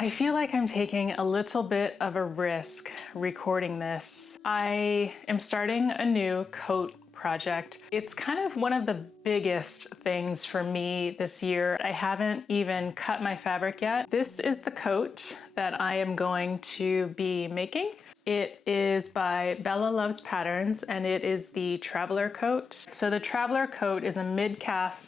I feel like I'm taking a little bit of a risk recording this. I am starting a new coat project. It's kind of one of the biggest things for me this year. I haven't even cut my fabric yet. This is the coat that I am going to be making. It is by Bella Loves Patterns and it is the Traveler coat. So the Traveler coat is a mid-calf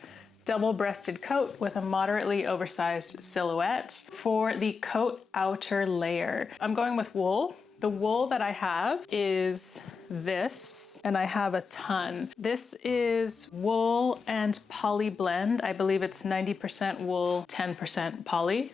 double-breasted coat with a moderately oversized silhouette for the coat outer layer. I'm going with wool. The wool that I have is this, and I have a ton. This is wool and poly blend. I believe it's 90% wool, 10% poly.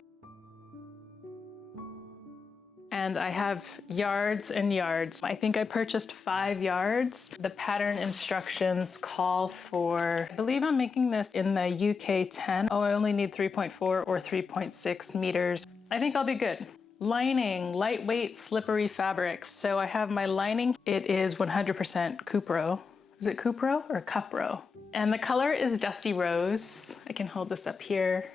And I have yards and yards. I think I purchased 5 yards. The pattern instructions call for, I believe I'm making this in the UK 10. Oh, I only need 3.4 or 3.6 meters. I think I'll be good. Lining, lightweight, slippery fabrics. So I have my lining. It is 100% Cupro. Is it Cupro or Cupro? And the color is Dusty Rose. I can hold this up here.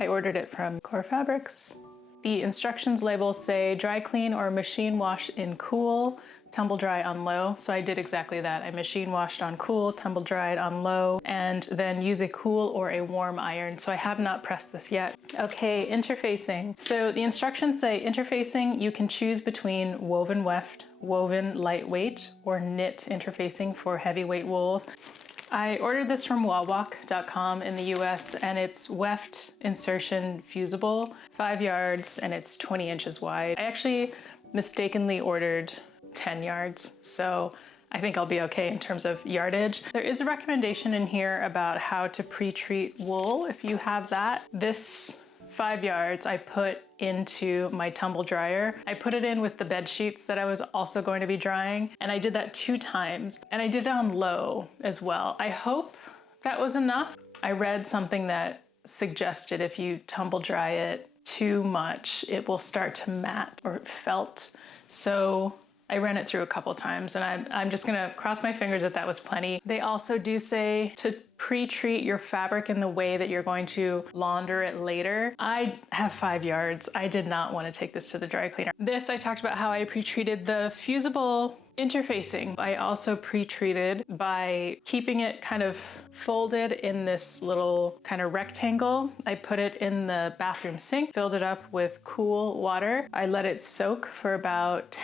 I ordered it from Core Fabrics. The instructions labels say dry clean or machine wash in cool, tumble dry on low. So I did exactly that. I machine washed on cool, tumble dried on low, and then use a cool or a warm iron. So I have not pressed this yet. Okay, interfacing. So the instructions say interfacing, you can choose between woven weft, woven lightweight, or knit interfacing for heavyweight wools. I ordered this from wawak.com in the US and it's weft insertion fusible, 5 yards, and it's 20 inches wide. I actually mistakenly ordered 10 yards, so I think I'll be okay in terms of yardage. There is a recommendation in here about how to pre-treat wool if you have that. This 5 yards I put into my tumble dryer. I put it in with the bed sheets that I was also going to be drying, and I did that 2 times, and I did it on low as well. I hope that was enough. I read something that suggested if you tumble dry it too much, it will start to mat or felt. So I ran it through a couple times, and I'm just gonna cross my fingers that that was plenty. They also do say to pre-treat your fabric in the way that you're going to launder it later. I have 5 yards. I did not want to take this to the dry cleaner. This, I talked about how I pre-treated the fusible interfacing. I also pre-treated by keeping it kind of folded in this little kind of rectangle. I put it in the bathroom sink, filled it up with cool water. I let it soak for about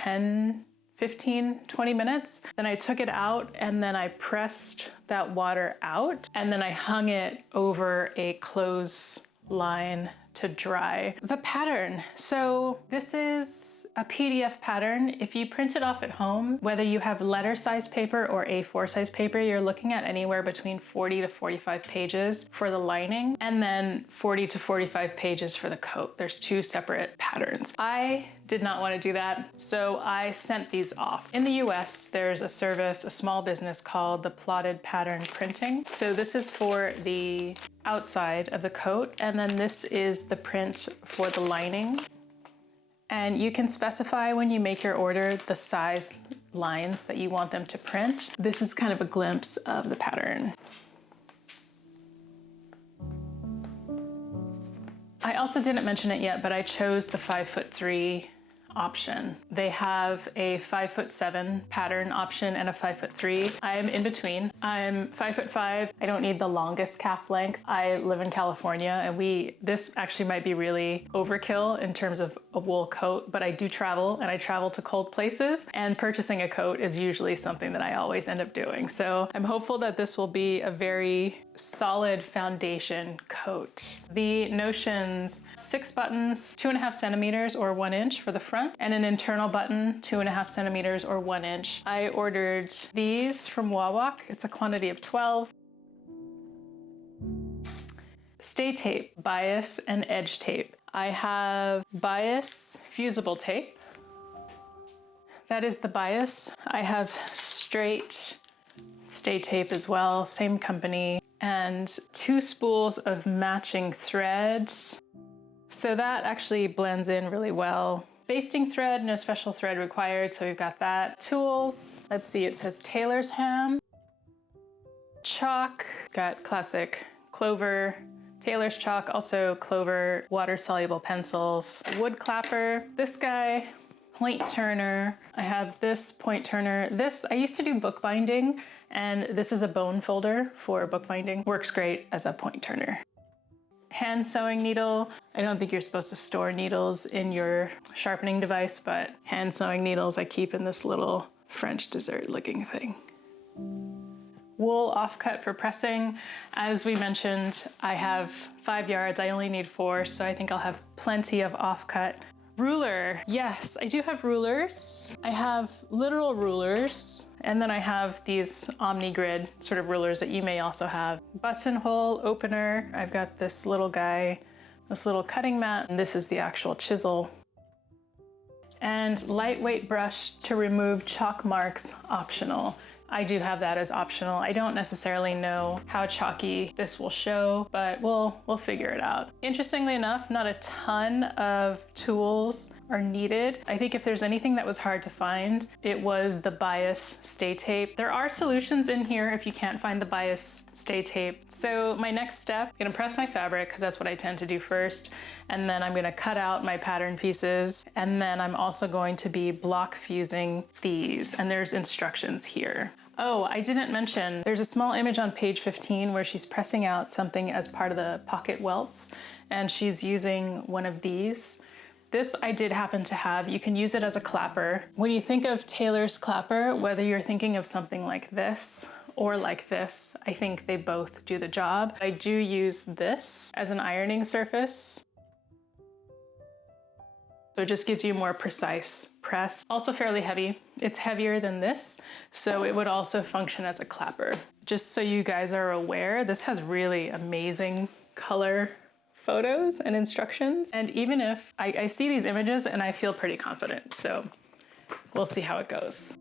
15, 20 minutes. Then I took it out and then I pressed that water out and then I hung it over a clothesline to dry. The pattern. So this is a PDF pattern. If you print it off at home, whether you have letter size paper or A4 size paper, you're looking at anywhere between 40 to 45 pages for the lining and then 40 to 45 pages for the coat. There's 2 separate patterns. I did not want to do that, so I sent these off. In the US, there's a service, a small business called the Plotted Pattern Printing. So this is for the outside of the coat, and then this is the print for the lining. And you can specify when you make your order the size lines that you want them to print. This is kind of a glimpse of the pattern. I also didn't mention it yet, but I chose the 5'3" option. They have a 5'7" pattern option and a 5'3". I'm in between. I'm 5'5". I don't need the longest calf length. I live in California and this actually might be really overkill in terms of a wool coat, but I do travel and I travel to cold places, and purchasing a coat is usually something that I always end up doing. So I'm hopeful that this will be a very solid foundation coat. The notions: 6 buttons, 2.5 centimeters or 1 inch for the front, and an internal button, 2.5 centimeters or 1 inch. I ordered these from Wawak. It's a quantity of 12. Stay tape, bias, and edge tape. I have bias fusible tape. That is the bias. I have straight stay tape as well, same company, and 2 spools of matching threads. So that actually blends in really well. Basting thread, no special thread required, so we've got that. Tools, let's see, it says tailor's ham. Chalk, got classic clover, Tailor's chalk, also Clover water-soluble pencils, wood clapper, this guy, point turner. I have this point turner. This, I used to do bookbinding, and this is a bone folder for bookbinding. Works great as a point turner. Hand sewing needle. I don't think you're supposed to store needles in your sharpening device, but hand sewing needles I keep in this little French dessert looking thing. Wool offcut for pressing. As we mentioned, I have 5 yards. I only need 4, so I think I'll have plenty of offcut. Ruler. Yes, I do have rulers. I have literal rulers, and then I have these omni-grid sort of rulers that you may also have. Buttonhole opener. I've got this little guy, this little cutting mat, and this is the actual chisel. And lightweight brush to remove chalk marks, optional. I do have that as optional. I don't necessarily know how chalky this will show, but we'll figure it out. Interestingly enough, not a ton of tools are needed. I think if there's anything that was hard to find, it was the bias stay tape. There are solutions in here if you can't find the bias stay tape. So my next step, I'm gonna press my fabric because that's what I tend to do first. And then I'm gonna cut out my pattern pieces. And then I'm also going to be block fusing these. And there's instructions here. Oh, I didn't mention, there's a small image on page 15 where she's pressing out something as part of the pocket welts, and she's using one of these. This I did happen to have. You can use it as a clapper. When you think of Tailor's clapper, whether you're thinking of something like this or like this, I think they both do the job. I do use this as an ironing surface. So it just gives you more precise press. Also fairly heavy. It's heavier than this, so it would also function as a clapper. Just so you guys are aware, this has really amazing color photos and instructions. And even if I see these images and I feel pretty confident, so we'll see how it goes.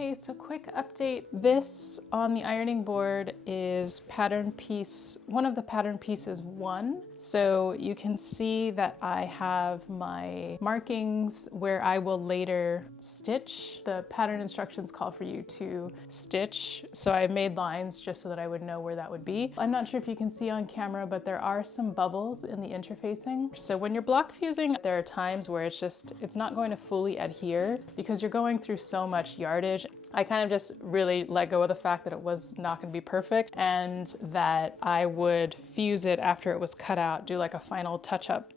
Okay, so quick update. This on the ironing board is pattern piece, one of the pattern pieces 1. So you can see that I have my markings where I will later stitch. The pattern instructions call for you to stitch. So I made lines just so that I would know where that would be. I'm not sure if you can see on camera, but there are some bubbles in the interfacing. So when you're block fusing, there are times where it's not going to fully adhere because you're going through so much yardage. I kind of just really let go of the fact that it was not going to be perfect and that I would fuse it after it was cut out, do like a final touch-up.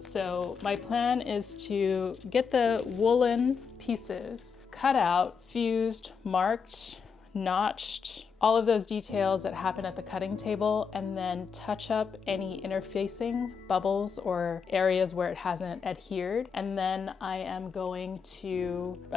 So my plan is to get the woolen pieces cut out, fused, marked, notched, all of those details that happen at the cutting table, and then touch up any interfacing bubbles or areas where it hasn't adhered. And then I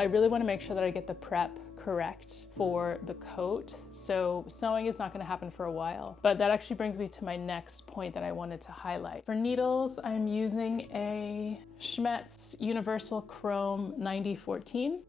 really want to make sure that I get the prep correct for the coat. So sewing is not going to happen for a while, but that actually brings me to my next point that I wanted to highlight. For needles, I'm using a Schmetz Universal Chrome 9014.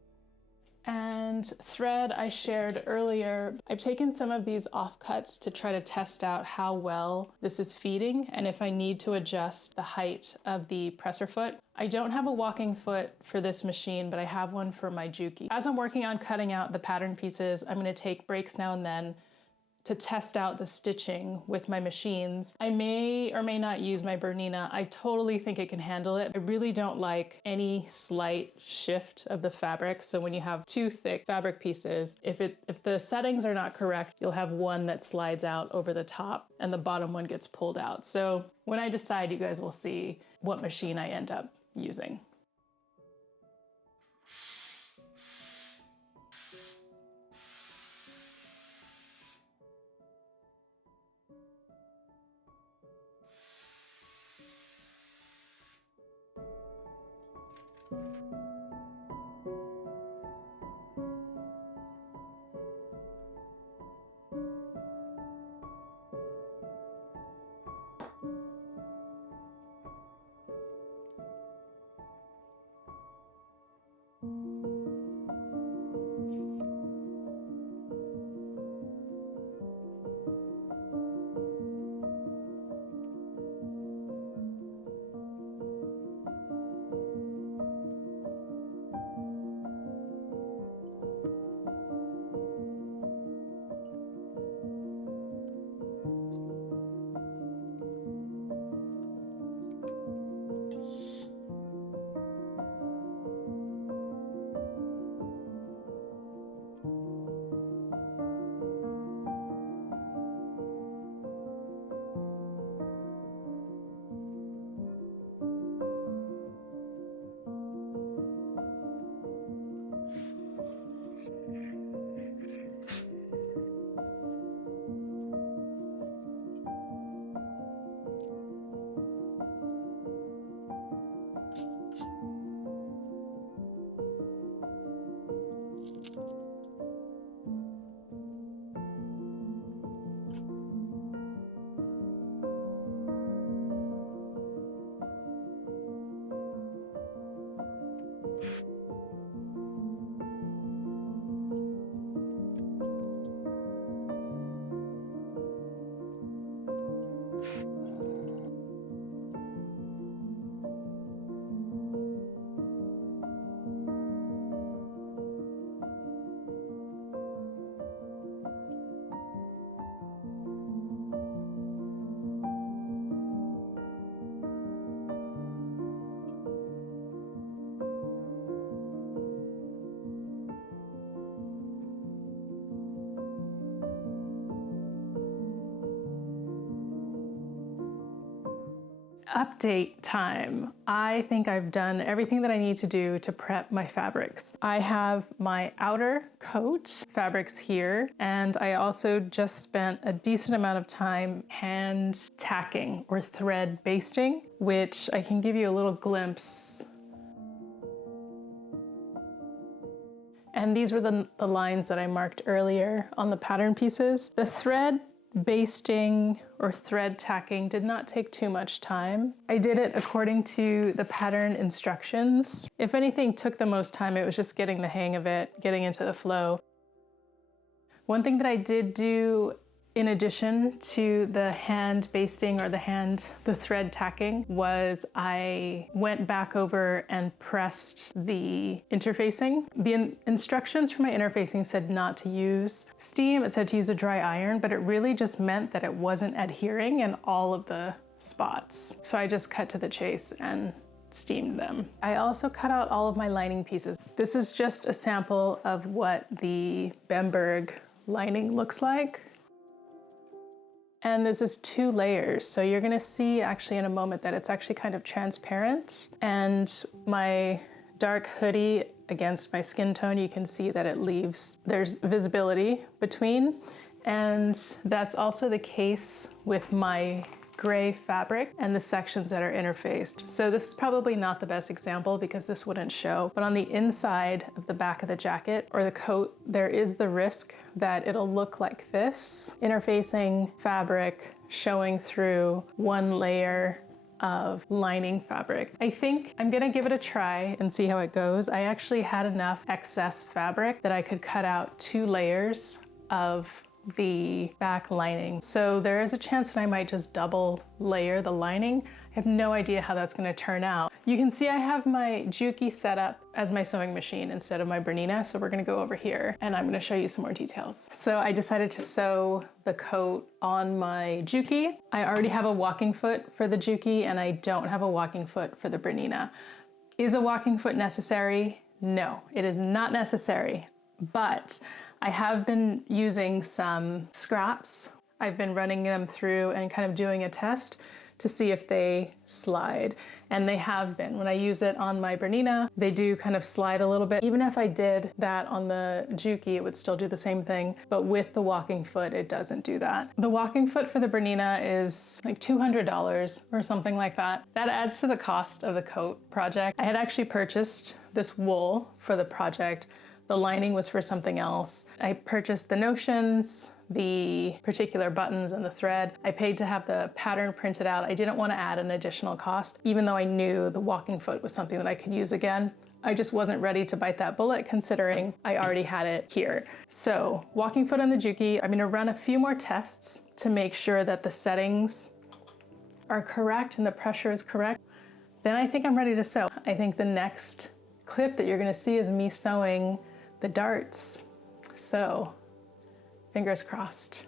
And thread I shared earlier. I've taken some of these offcuts to try to test out how well this is feeding and if I need to adjust the height of the presser foot. I don't have a walking foot for this machine, but I have one for my Juki. As I'm working on cutting out the pattern pieces, I'm gonna take breaks now and then to test out the stitching with my machines. I may or may not use my Bernina. I totally think it can handle it. I really don't like any slight shift of the fabric. So when you have two thick fabric pieces, if the settings are not correct, you'll have one that slides out over the top and the bottom one gets pulled out. So when I decide, you guys will see what machine I end up using. Update time. I think I've done everything that I need to do to prep my fabrics. I have my outer coat fabrics here, and I also just spent a decent amount of time hand tacking or thread basting, which I can give you a little glimpse. And these were the lines that I marked earlier on the pattern pieces. The thread basting or thread tacking did not take too much time. I did it according to the pattern instructions. If anything took the most time, it was just getting the hang of it, getting into the flow. One thing that I did do in addition to the hand basting or the thread tacking was I went back over and pressed the interfacing. The instructions for my interfacing said not to use steam, it said to use a dry iron, but it really just meant that it wasn't adhering in all of the spots. So I just cut to the chase and steamed them. I also cut out all of my lining pieces. This is just a sample of what the Bemberg lining looks like. And this is 2 layers. So you're gonna see actually in a moment that it's actually kind of transparent. And my dark hoodie against my skin tone, you can see that there's visibility between. And that's also the case with my gray fabric and the sections that are interfaced. So this is probably not the best example because this wouldn't show, but on the inside of the back of the jacket or the coat, there is the risk that it'll look like this. Interfacing fabric showing through one layer of lining fabric. I think I'm gonna give it a try and see how it goes. I actually had enough excess fabric that I could cut out 2 layers of the back lining. So there is a chance that I might just double layer the lining. I have no idea how that's gonna turn out. You can see I have my Juki set up as my sewing machine instead of my Bernina, so we're gonna go over here and I'm gonna show you some more details. So I decided to sew the coat on my Juki. I already have a walking foot for the Juki and I don't have a walking foot for the Bernina. Is a walking foot necessary? No, it is not necessary, but I have been using some scraps. I've been running them through and kind of doing a test to see if they slide. And they have been. When I use it on my Bernina, they do kind of slide a little bit. Even if I did that on the Juki, it would still do the same thing. But with the walking foot, it doesn't do that. The walking foot for the Bernina is like $200 or something like that. That adds to the cost of the coat project. I had actually purchased this wool for the project. The lining was for something else. I purchased the notions, the particular buttons and the thread. I paid to have the pattern printed out. I didn't want to add an additional cost, even though I knew the walking foot was something that I could use again. I just wasn't ready to bite that bullet considering I already had it here. So walking foot on the Juki, I'm gonna run a few more tests to make sure that the settings are correct and the pressure is correct. Then I think I'm ready to sew. I think the next clip that you're gonna see is me sewing the darts. So, fingers crossed.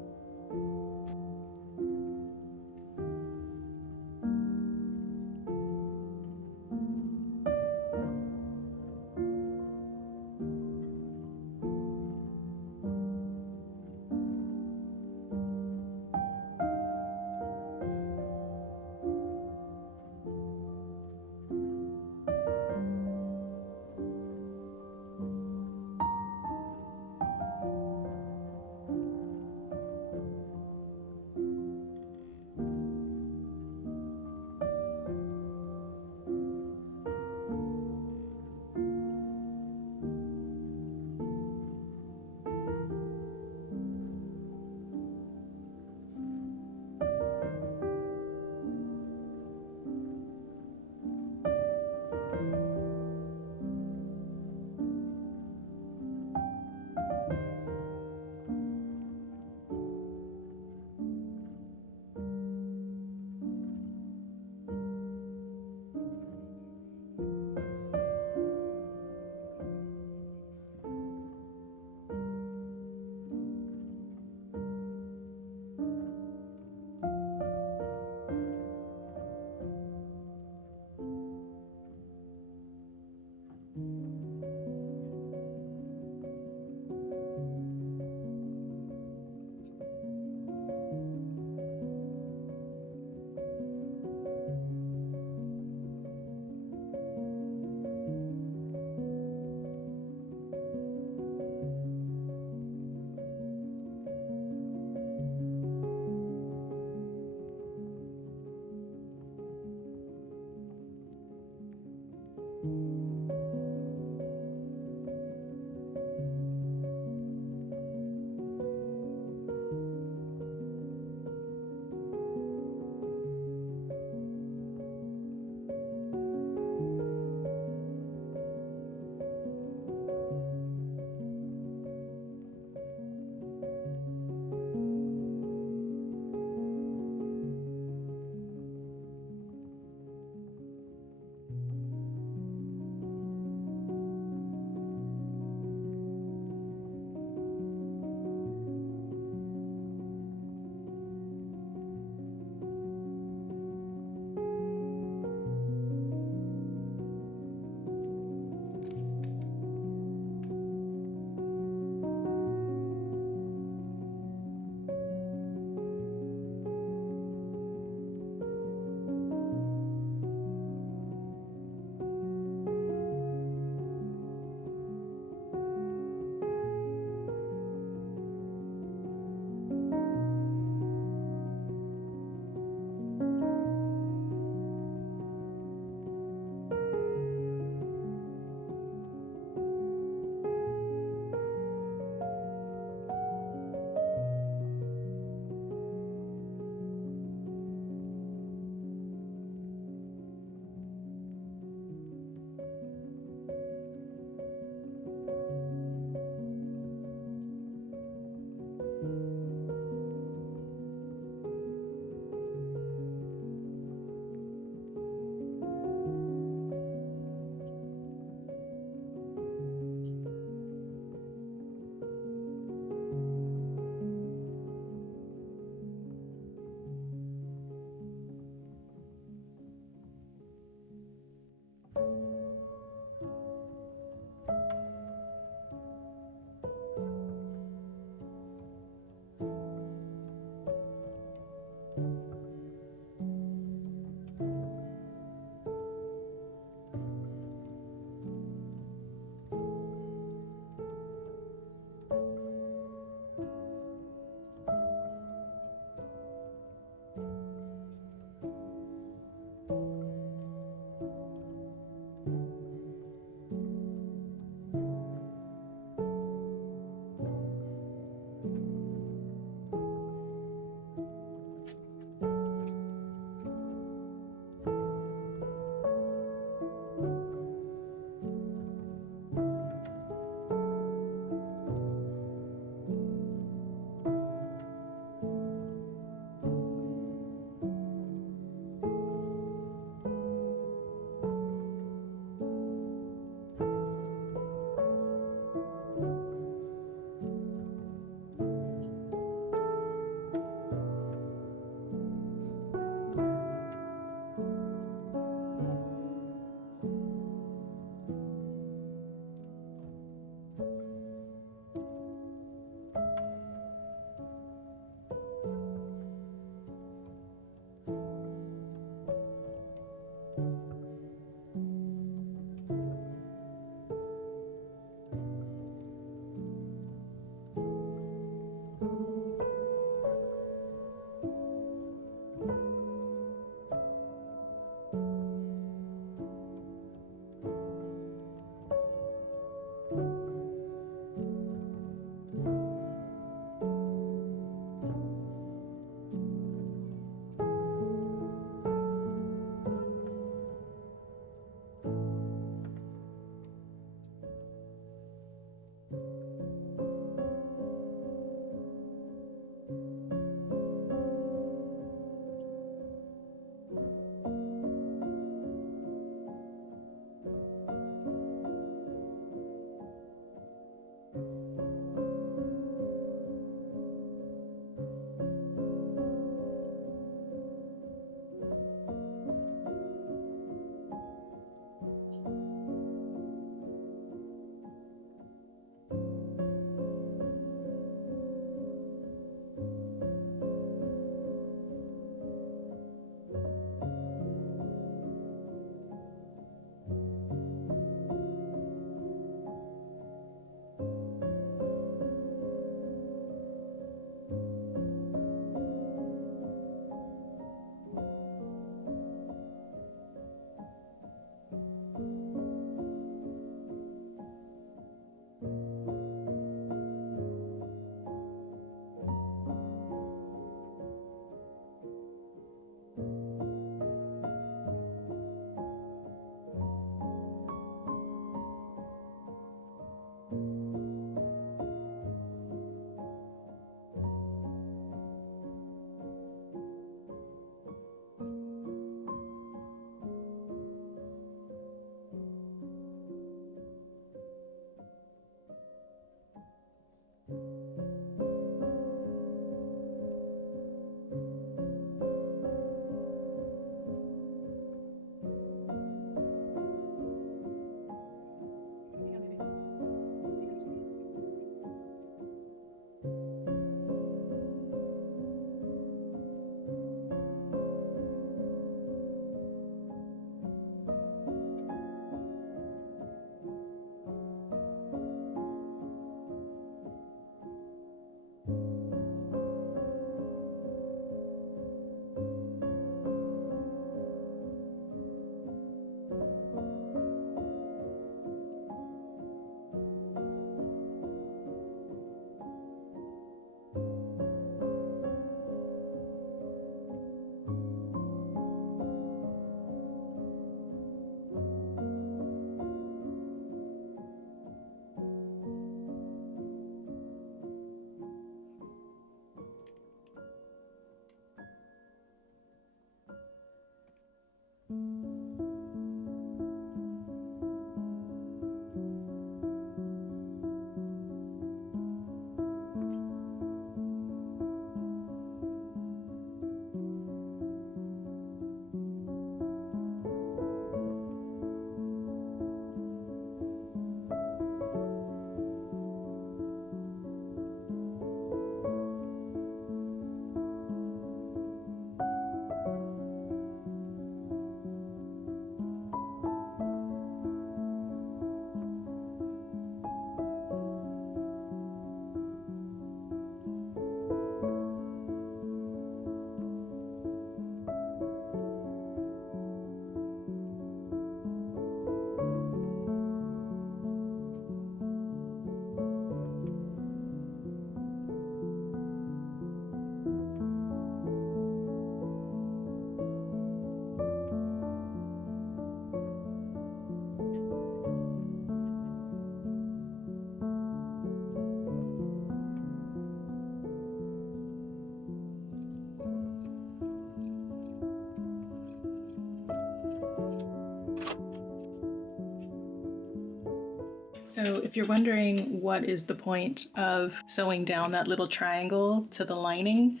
So if you're wondering what is the point of sewing down that little triangle to the lining,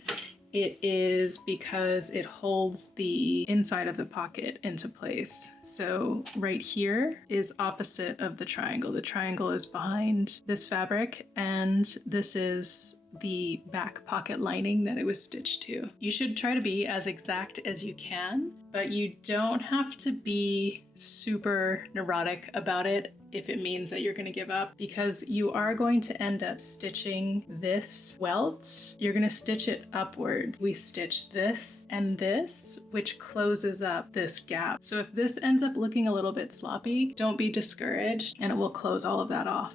it is because it holds the inside of the pocket into place. So right here is opposite of the triangle. The triangle is behind this fabric, and this is the back pocket lining that it was stitched to. You should try to be as exact as you can, but you don't have to be super neurotic about it if it means that you're going to give up, because you are going to end up stitching this welt. You're going to stitch it upwards. We stitch this and this, which closes up this gap. So if this ends up looking a little bit sloppy, don't be discouraged, and it will close all of that off.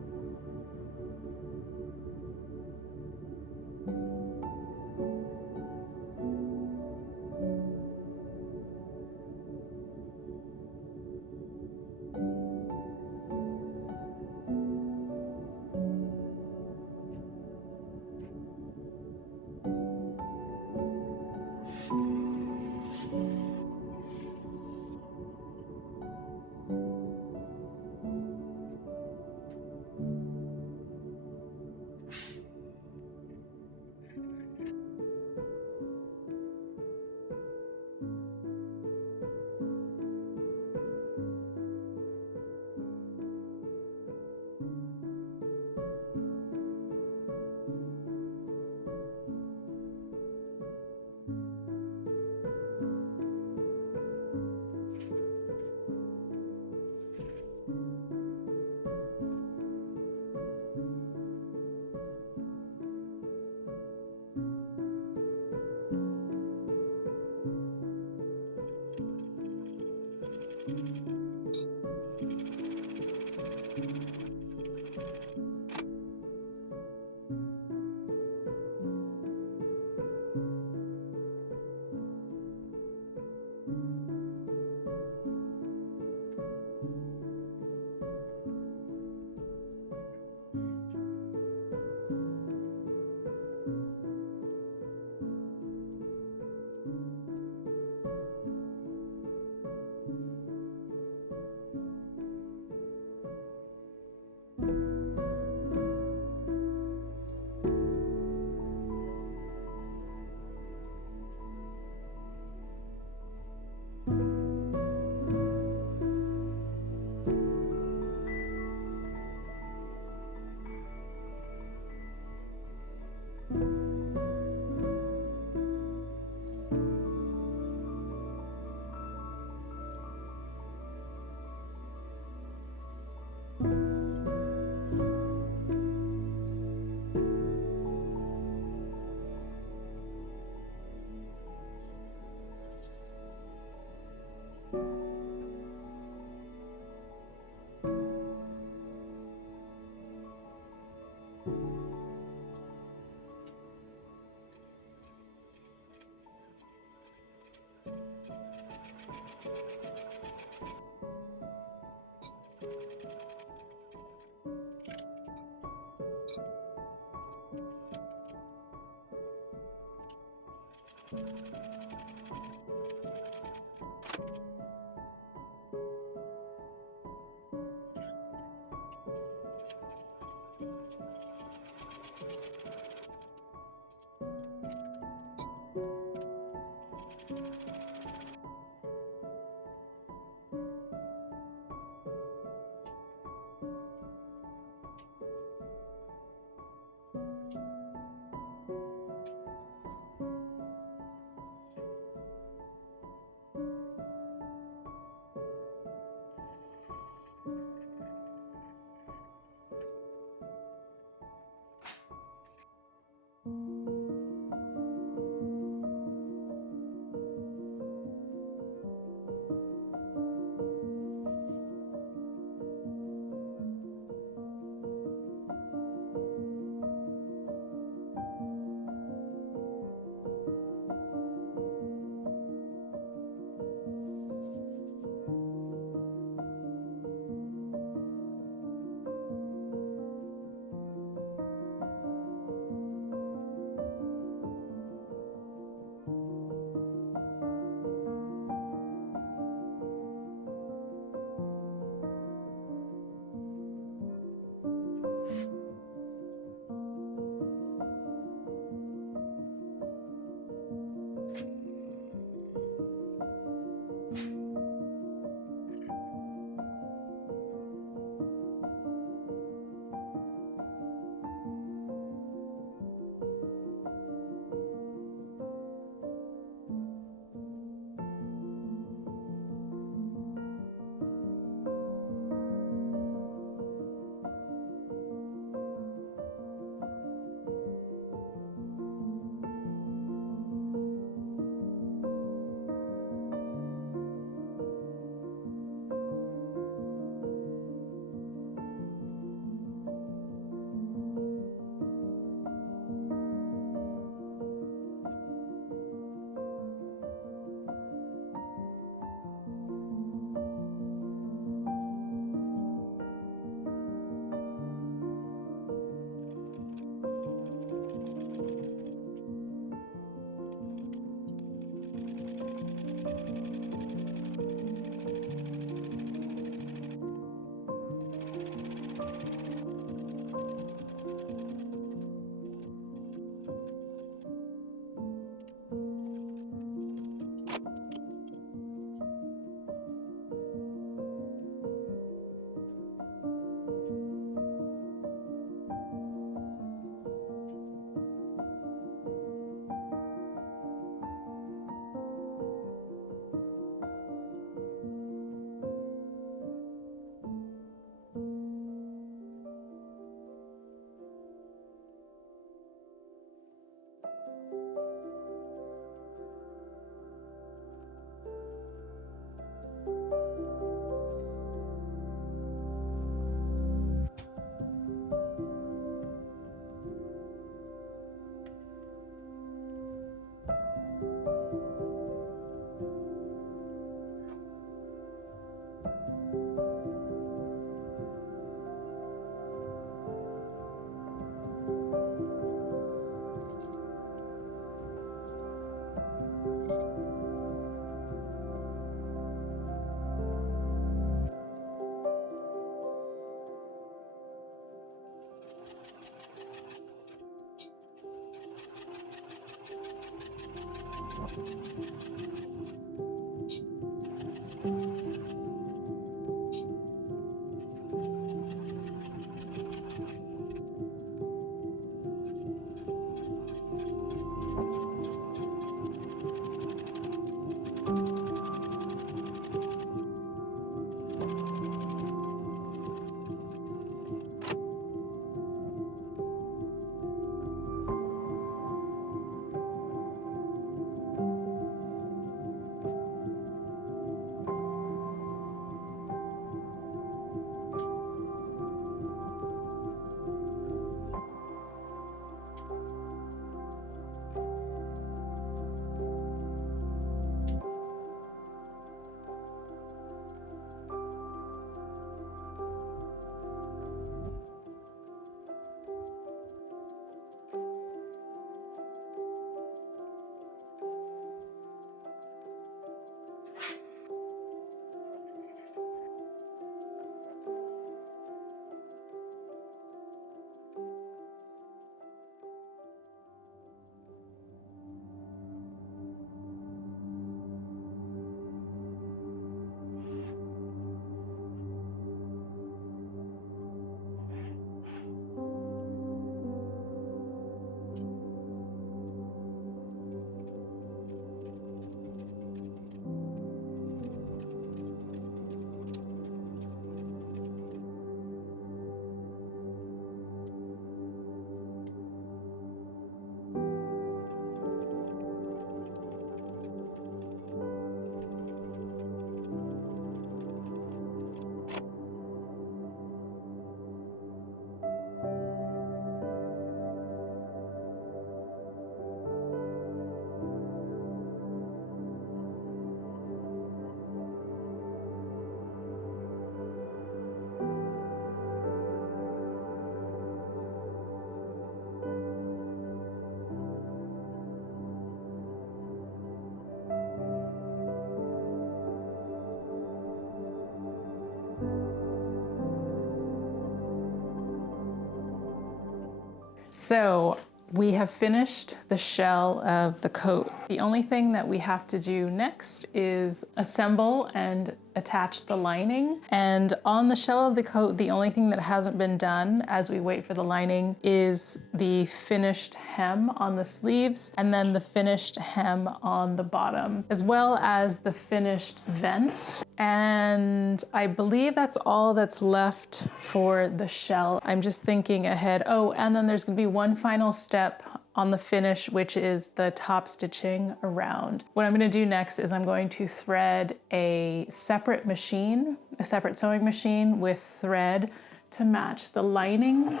So we have finished the shell of the coat. The only thing that we have to do next is assemble and attach the lining. And on the shell of the coat, the only thing that hasn't been done as we wait for the lining is the finished hem on the sleeves and then the finished hem on the bottom, as well as the finished vent. And I believe that's all that's left for the shell. I'm just thinking ahead. Oh, and then there's gonna be one final step on the finish, which is the top stitching around. What I'm gonna do next is I'm going to thread a separate machine, a separate sewing machine with thread to match the lining.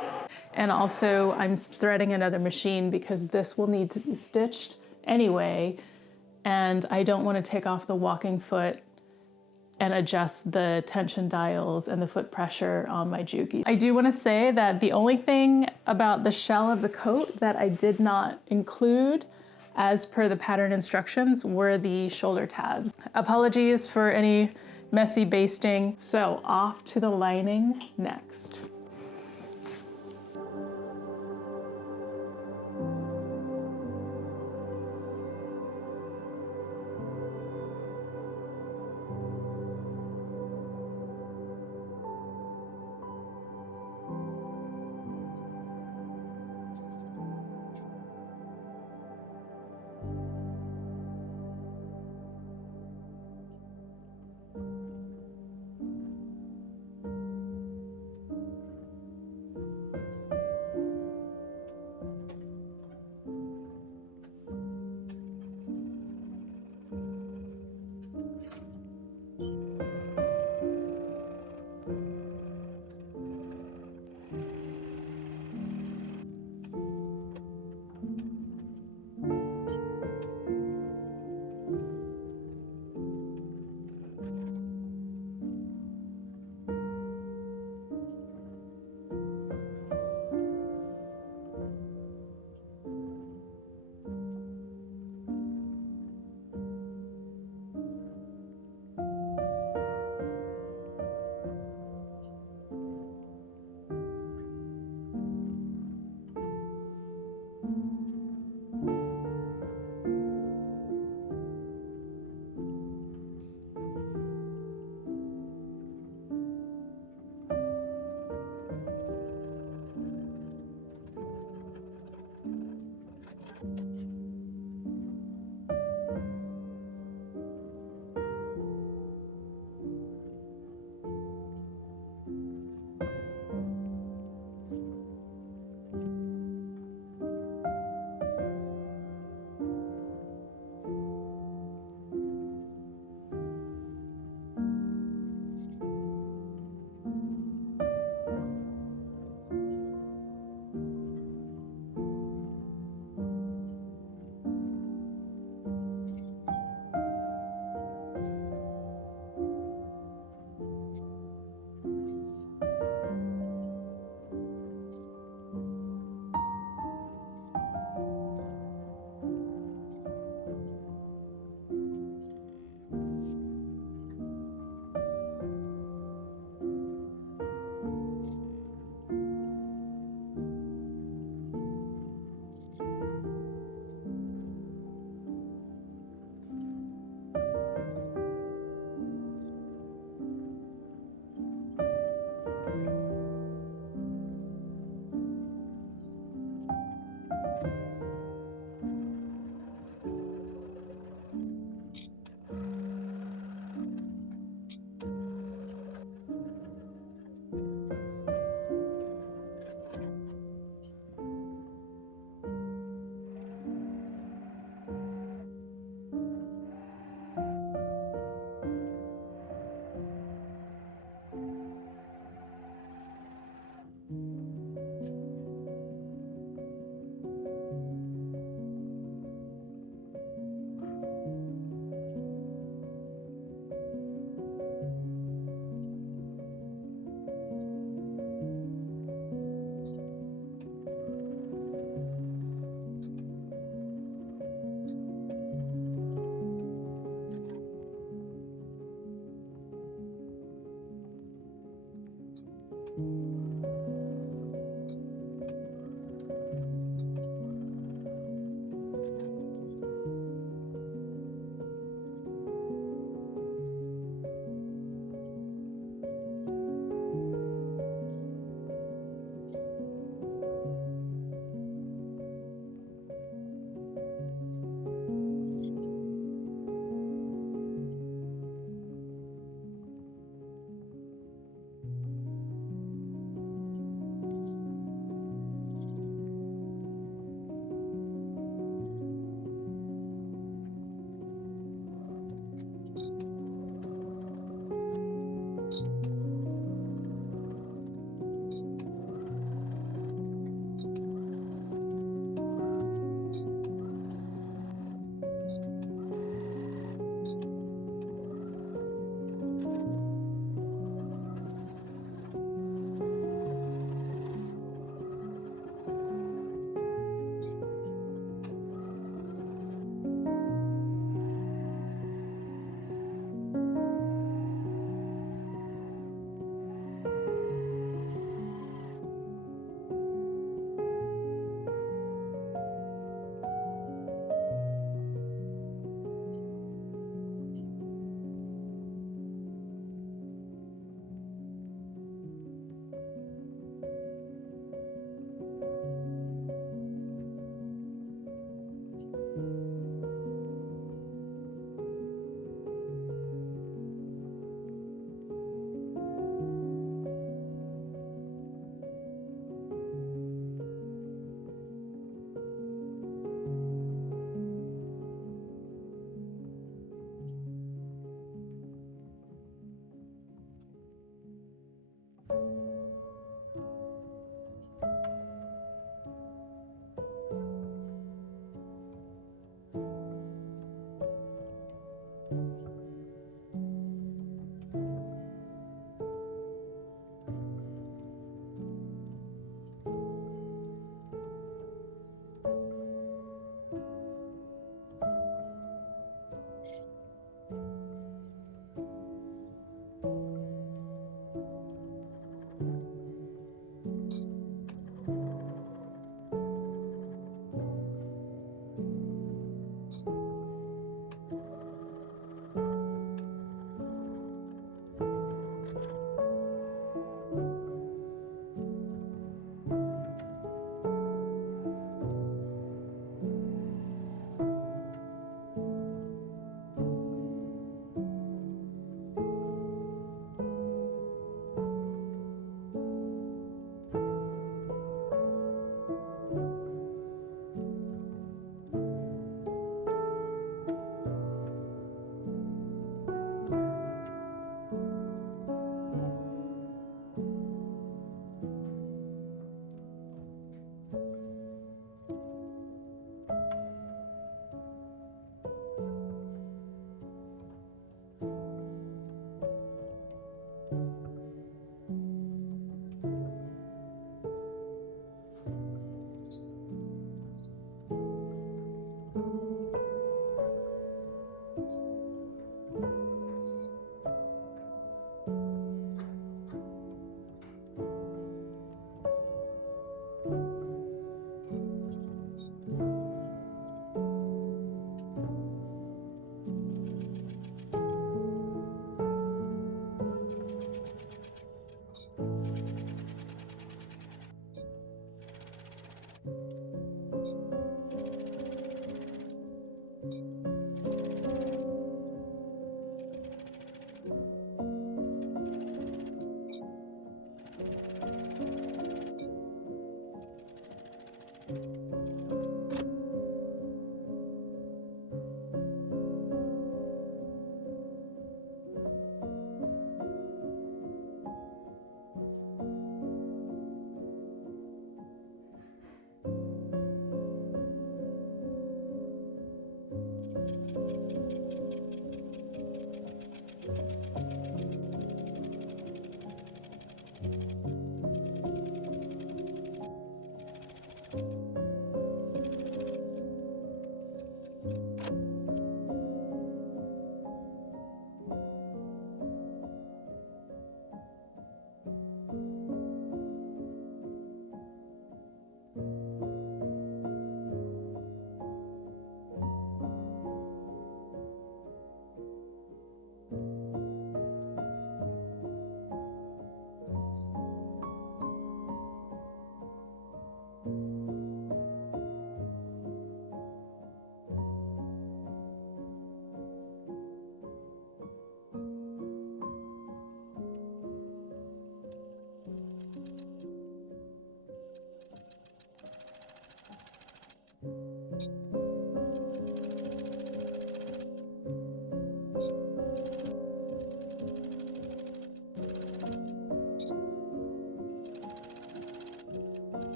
And also I'm threading another machine because this will need to be stitched anyway. And I don't wanna take off the walking foot and adjust the tension dials and the foot pressure on my Juki. I do want to say that the only thing about the shell of the coat that I did not include as per the pattern instructions were the shoulder tabs. Apologies for any messy basting. So off to the lining next.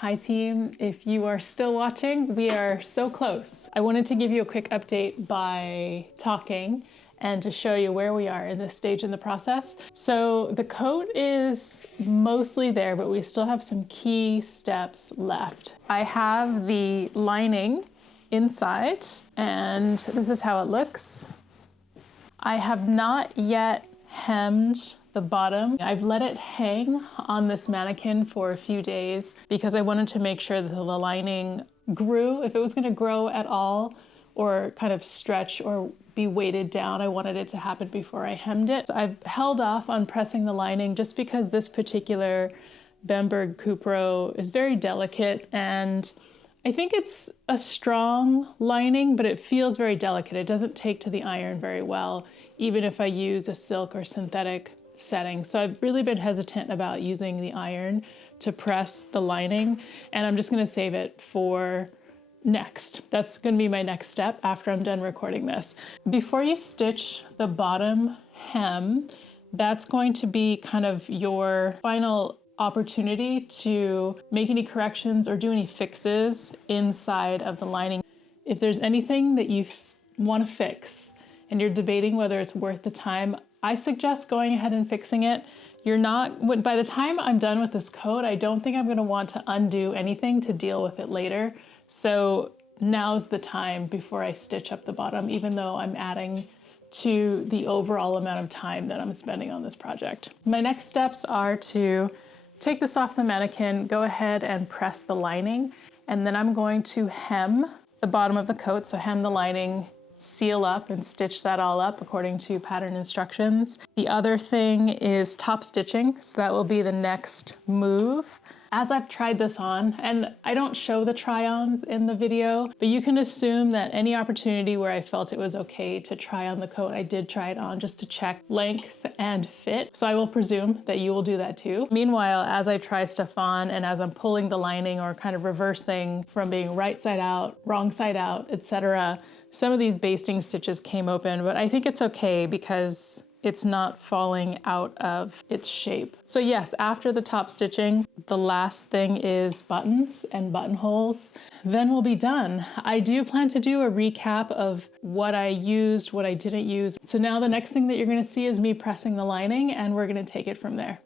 Hi team, if you are still watching, we are so close. I wanted to give you a quick update by talking and to show you where we are in this stage in the process. So the coat is mostly there, but we still have some key steps left. I have the lining inside, and this is how it looks. I have not yet hemmed the bottom. I've let it hang on this mannequin for a few days because I wanted to make sure that the lining grew. If it was gonna grow at all or kind of stretch or be weighted down, I wanted it to happen before I hemmed it. So I've held off on pressing the lining just because this particular Bamberg Cupro is very delicate, and I think it's a strong lining, but it feels very delicate. It doesn't take to the iron very well, even if I use a silk or synthetic setting. So I've really been hesitant about using the iron to press the lining, and I'm just gonna save it for next. That's gonna be my next step after I'm done recording this. Before you stitch the bottom hem, that's going to be kind of your final opportunity to make any corrections or do any fixes inside of the lining. If there's anything that you want to fix and you're debating whether it's worth the time, I suggest going ahead and fixing it. By the time I'm done with this coat, I don't think I'm going to want to undo anything to deal with it later. So now's the time before I stitch up the bottom, even though I'm adding to the overall amount of time that I'm spending on this project. My next steps are to take this off the mannequin, go ahead and press the lining, and then I'm going to hem the bottom of the coat. So hem the lining, seal up and stitch that all up according to pattern instructions. The other thing is top stitching. So that will be the next move. As I've tried this on, and I don't show the try-ons in the video, but you can assume that any opportunity where I felt it was okay to try on the coat, I did try it on just to check length and fit. So I will presume that you will do that too. Meanwhile, as I try stuff on and as I'm pulling the lining or kind of reversing from being right side out, wrong side out, etc., some of these basting stitches came open, but I think it's okay because it's not falling out of its shape. So yes, after the top stitching, the last thing is buttons and buttonholes. Then we'll be done. I do plan to do a recap of what I used, what I didn't use. So now the next thing that you're gonna see is me pressing the lining, and we're gonna take it from there.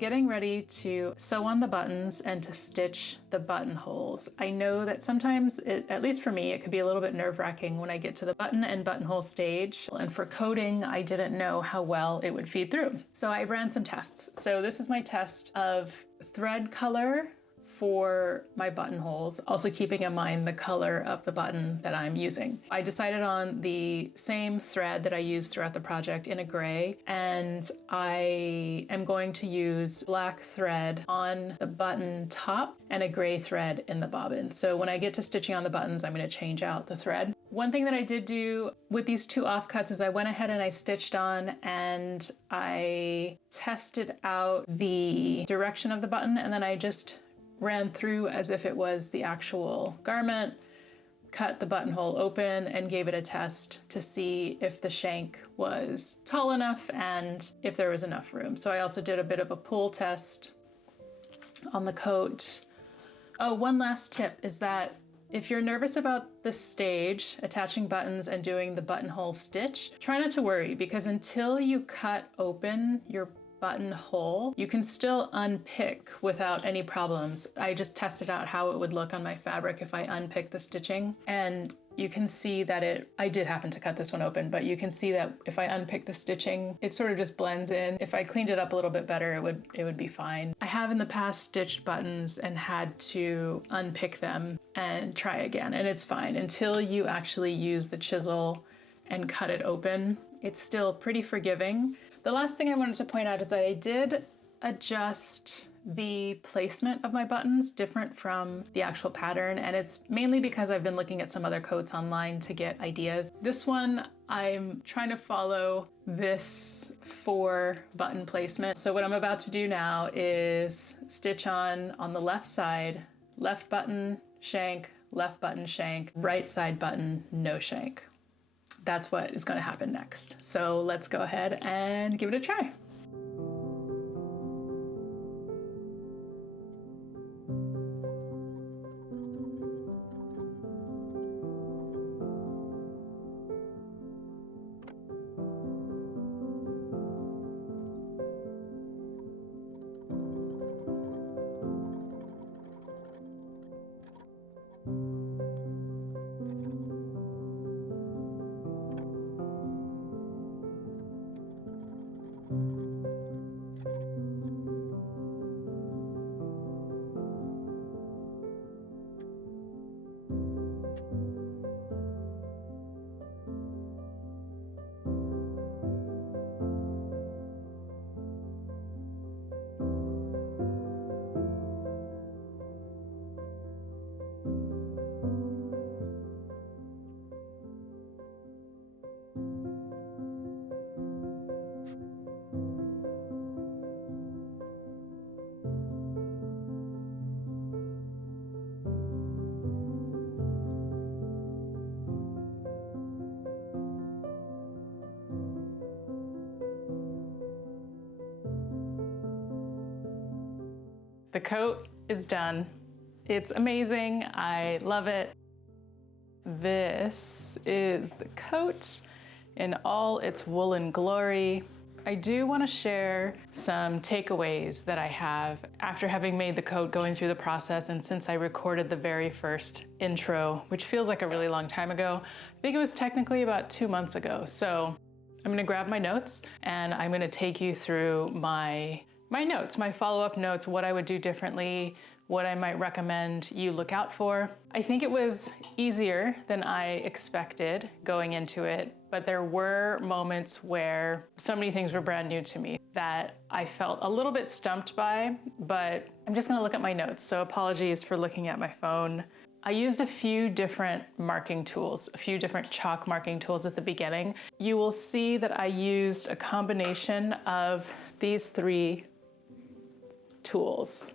getting ready to sew on the buttons and to stitch the buttonholes. I know that sometimes, at least for me, it could be a little bit nerve-wracking when I get to the button and buttonhole stage. And for coding, I didn't know how well it would feed through. So I ran some tests. So this is my test of thread color for my buttonholes, also keeping in mind the color of the button that I'm using. I decided on the same thread that I used throughout the project in a gray, and I am going to use black thread on the button top and a gray thread in the bobbin. So when I get to stitching on the buttons, I'm going to change out the thread. One thing that I did do with these two offcuts is I went ahead and I stitched on and I tested out the direction of the button, and then I just ran through as if it was the actual garment, cut the buttonhole open, and gave it a test to see if the shank was tall enough and if there was enough room. So I also did a bit of a pull test on the coat. Oh, one last tip is that if you're nervous about the stage, attaching buttons and doing the buttonhole stitch, try not to worry, because until you cut open your buttonhole, you can still unpick without any problems. I just tested out how it would look on my fabric if I unpick the stitching, and you can see that I did happen to cut this one open, but you can see that if I unpick the stitching, it sort of just blends in. If I cleaned it up a little bit better, it would be fine. I have in the past stitched buttons and had to unpick them and try again, and it's fine. Until you actually use the chisel and cut it open, it's still pretty forgiving. The last thing I wanted to point out is that I did adjust the placement of my buttons different from the actual pattern, and it's mainly because I've been looking at some other coats online to get ideas. This one, I'm trying to follow this 4 button placement. So what I'm about to do now is stitch on the left side, left button, shank, left button, shank, right side button, no shank. That's what is going to happen next. So let's go ahead and give it a try. The coat is done. It's amazing. I love it. This is the coat in all its woolen glory. I do want to share some takeaways that I have after having made the coat, going through the process, and since I recorded the very first intro, which feels like a really long time ago. I think it was technically about 2 months ago. So I'm gonna grab my notes and I'm gonna take you through my notes, my follow-up notes, what I would do differently, what I might recommend you look out for. I think it was easier than I expected going into it, but there were moments where so many things were brand new to me that I felt a little bit stumped by, but I'm just gonna look at my notes, so apologies for looking at my phone. I used a few different marking tools, a few different chalk marking tools at the beginning. You will see that I used a combination of these 3 tools.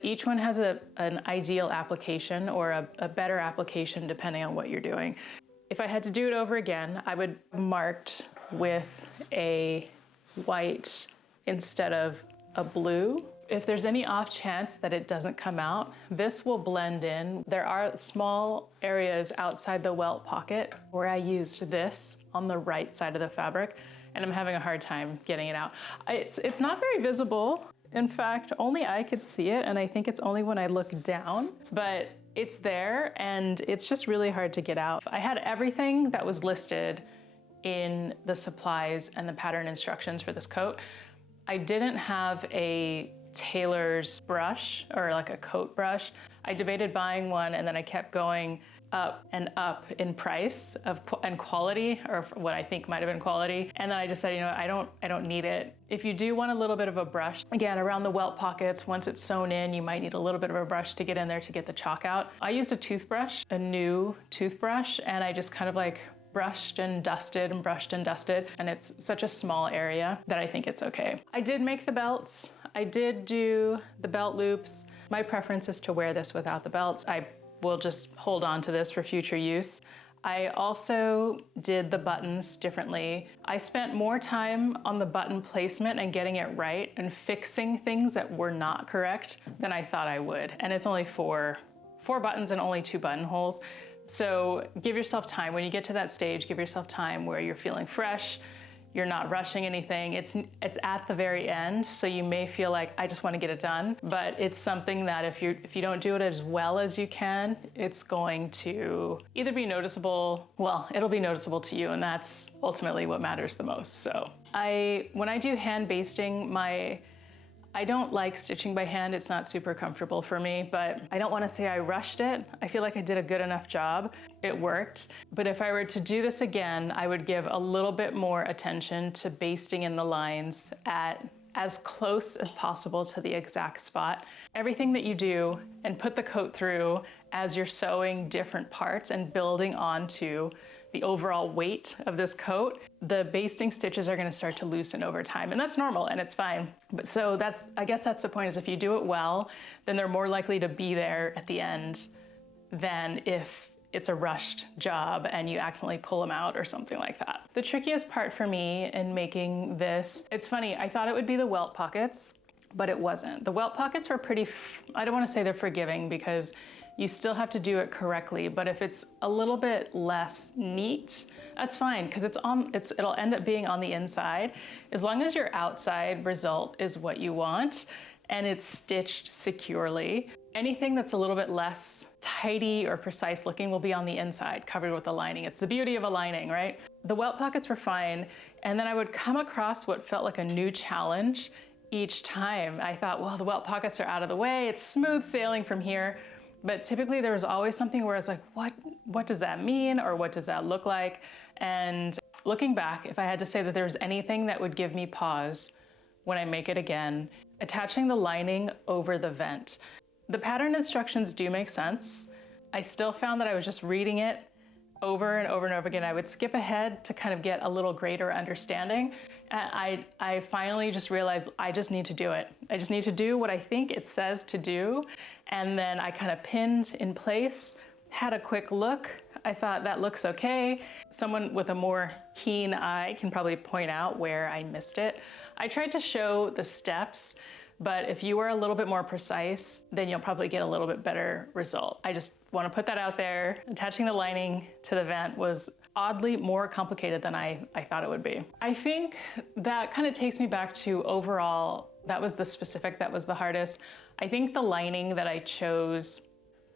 Each one has an ideal application or a better application depending on what you're doing. If I had to do it over again, I would have marked with a white instead of a blue. If there's any off chance that it doesn't come out, this will blend in. There are small areas outside the welt pocket where I used this on the right side of the fabric, and I'm having a hard time getting it out. It's not very visible. In fact, only I could see it, and I think it's only when I look down, but it's there and it's just really hard to get out. I had everything that was listed in the supplies and the pattern instructions for this coat. I didn't have a tailor's brush or like a coat brush. I debated buying one, and then I kept going up and up in price and quality, or what I think might have been quality. And then I decided, you know what, I don't need it. If you do want a little bit of a brush, again, around the welt pockets, once it's sewn in, you might need a little bit of a brush to get in there to get the chalk out. I used a toothbrush, a new toothbrush, and I just kind of like brushed and dusted and brushed and dusted. And it's such a small area that I think it's okay. I did make the belts. I did do the belt loops. My preference is to wear this without the belts. I will just hold on to this for future use. I also did the buttons differently. I spent more time on the button placement and getting it right and fixing things that were not correct than I thought I would. And it's only four buttons and only 2 buttonholes. So give yourself time. When you get to that stage, give yourself time where you're feeling fresh, you're not rushing anything. It's at the very end, so you may feel like, I just want to get it done, but it's something that if you don't do it as well as you can, it's going to either be noticeable, well, it'll be noticeable to you, and that's ultimately what matters the most. So when I do hand basting, I don't like stitching by hand. It's not super comfortable for me, but I don't want to say I rushed it. I feel like I did a good enough job. It worked. But if I were to do this again, I would give a little bit more attention to basting in the lines at as close as possible to the exact spot. Everything that you do and put the coat through as you're sewing different parts and building onto the overall weight of this coat, the basting stitches are gonna start to loosen over time, and that's normal and it's fine. But so I guess that's the point, is if you do it well, then they're more likely to be there at the end than if it's a rushed job and you accidentally pull them out or something like that. The trickiest part for me in making this, it's funny, I thought it would be the welt pockets, but it wasn't. The welt pockets were pretty, I don't wanna say they're forgiving because you still have to do it correctly, but if it's a little bit less neat, that's fine, because it'll end up being on the inside. As long as your outside result is what you want and it's stitched securely, anything that's a little bit less tidy or precise looking will be on the inside, covered with a lining. It's the beauty of a lining, right? The welt pockets were fine, and then I would come across what felt like a new challenge each time. I thought, well, the welt pockets are out of the way, it's smooth sailing from here. But typically there was always something where I was like, what does that mean? Or what does that look like? And looking back, if I had to say that there was anything that would give me pause when I make it again, attaching the lining over the vent. The pattern instructions do make sense. I still found that I was just reading it over and over and over again. I would skip ahead to kind of get a little greater understanding. And I finally just realized I just need to do it. I just need to do what I think it says to do. And then I kind of pinned in place, had a quick look. I thought that looks okay. Someone with a more keen eye can probably point out where I missed it. I tried to show the steps, but if you are a little bit more precise, then you'll probably get a little bit better result. I just want to put that out there. Attaching the lining to the vent was oddly more complicated than I thought it would be. I think that kind of takes me back to overall, that was the specific that was the hardest. I think the lining that I chose,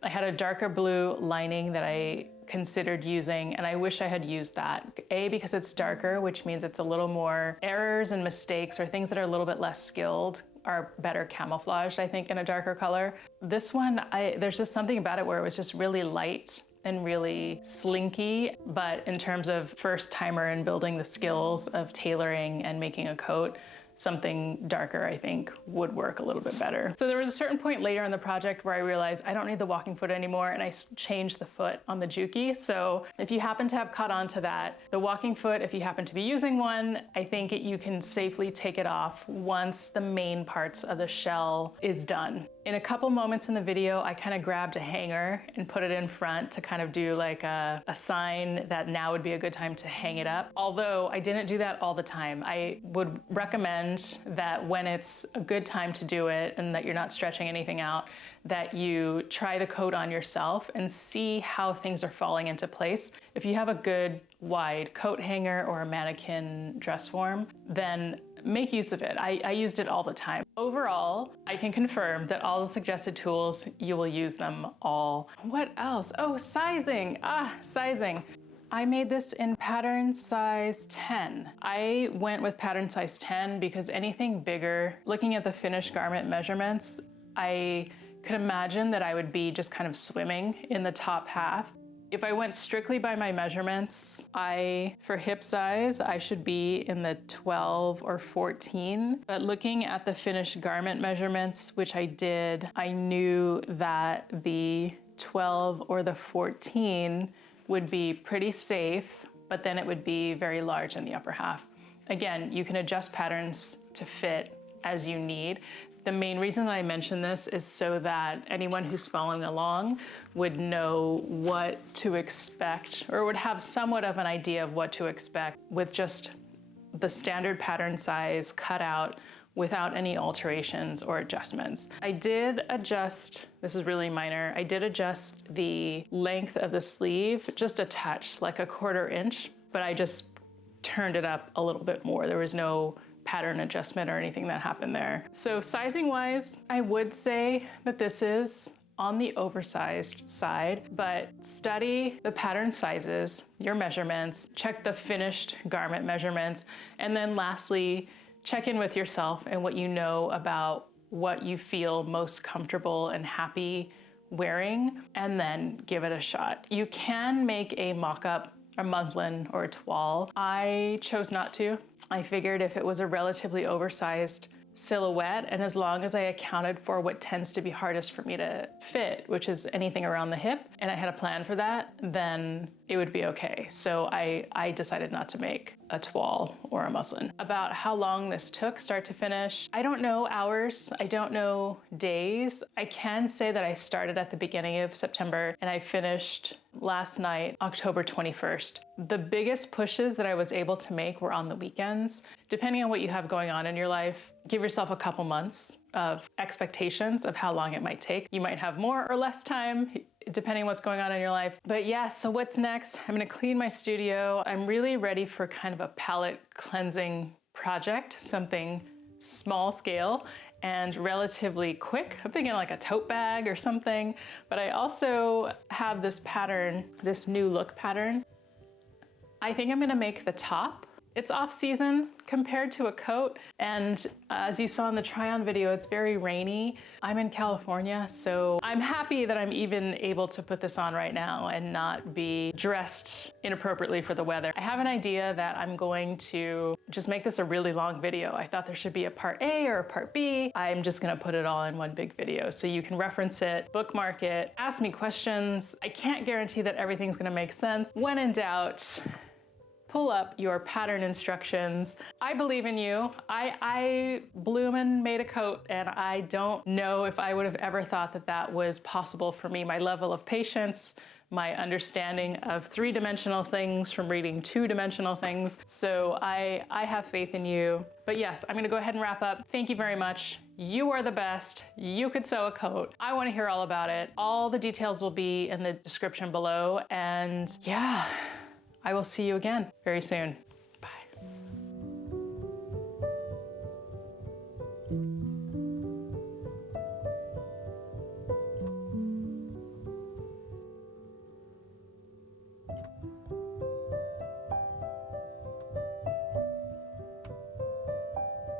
I had a darker blue lining that I considered using, and I wish I had used that. A, because it's darker, which means it's a little more errors and mistakes or things that are a little bit less skilled are better camouflaged, I think, in a darker color. This one, there's just something about it where it was just really light and really slinky, but in terms of first timer and building the skills of tailoring and making a coat, something darker, I think, would work a little bit better. So there was a certain point later in the project where I realized I don't need the walking foot anymore, and I changed the foot on the Juki. So if you happen to have caught on to that, the walking foot, if you happen to be using one, I think you can safely take it off once the main parts of the shell is done. In a couple moments in the video, I kind of grabbed a hanger and put it in front to kind of do like a sign that now would be a good time to hang it up. Although I didn't do that all the time. I would recommend that when it's a good time to do it and that you're not stretching anything out, that you try the coat on yourself and see how things are falling into place. If you have a good wide coat hanger or a mannequin dress form, then make use of it. I used it all the time. Overall, I can confirm that all the suggested tools, you will use them all. What else? Oh, sizing. Sizing. I made this in pattern size 10. I went with pattern size 10 because anything bigger, looking at the finished garment measurements, I could imagine that I would be just kind of swimming in the top half. If I went strictly by my measurements, for hip size, I should be in the 12 or 14. But looking at the finished garment measurements, which I did, I knew that the 12 or the 14 would be pretty safe, but then it would be very large in the upper half. Again, you can adjust patterns to fit as you need. The main reason that I mention this is so that anyone who's following along would know what to expect, or would have somewhat of an idea of what to expect with just the standard pattern size cut out without any alterations or adjustments. I did adjust, this is really minor, I did adjust the length of the sleeve just a touch, like a 1/4 inch, but I just turned it up a little bit more. There was no pattern adjustment or anything that happened there. So sizing wise, I would say that this is on the oversized side, but study the pattern sizes, your measurements, check the finished garment measurements, and then lastly, check in with yourself and what you know about what you feel most comfortable and happy wearing, and then give it a shot. You can make a mock-up, a muslin or a toile. I chose not to. I figured if it was a relatively oversized silhouette, and as long as I accounted for what tends to be hardest for me to fit, which is anything around the hip, and I had a plan for that, then it would be okay. So I decided not to make a toile or a muslin. About how long this took start to finish, I don't know hours, I don't know days. I can say that I started at the beginning of September and I finished last night, October 21st. The biggest pushes that I was able to make were on the weekends. Depending on what you have going on in your life, give yourself a couple months of expectations of how long it might take. You might have more or less time, depending on what's going on in your life. But yeah, so what's next? I'm gonna clean my studio. I'm really ready for kind of a palette cleansing project, something small scale and relatively quick. I'm thinking like a tote bag or something. But I also have this pattern, this new look pattern. I think I'm gonna make the top. It's off season compared to a coat. And as you saw in the try on video, it's very rainy. I'm in California, so I'm happy that I'm even able to put this on right now and not be dressed inappropriately for the weather. I have an idea that I'm going to just make this a really long video. I thought there should be a part A or a part B. I'm just gonna put it all in one big video so you can reference it, bookmark it, ask me questions. I can't guarantee that everything's gonna make sense. When in doubt, pull up your pattern instructions. I believe in you. I bloomin' made a coat, and I don't know if I would have ever thought that that was possible for me. My level of patience, my understanding of three-dimensional things from reading two-dimensional things. So I have faith in you. But yes, I'm gonna go ahead and wrap up. Thank you very much. You are the best. You could sew a coat. I wanna hear all about it. All the details will be in the description below. And yeah, I will see you again very soon. Bye.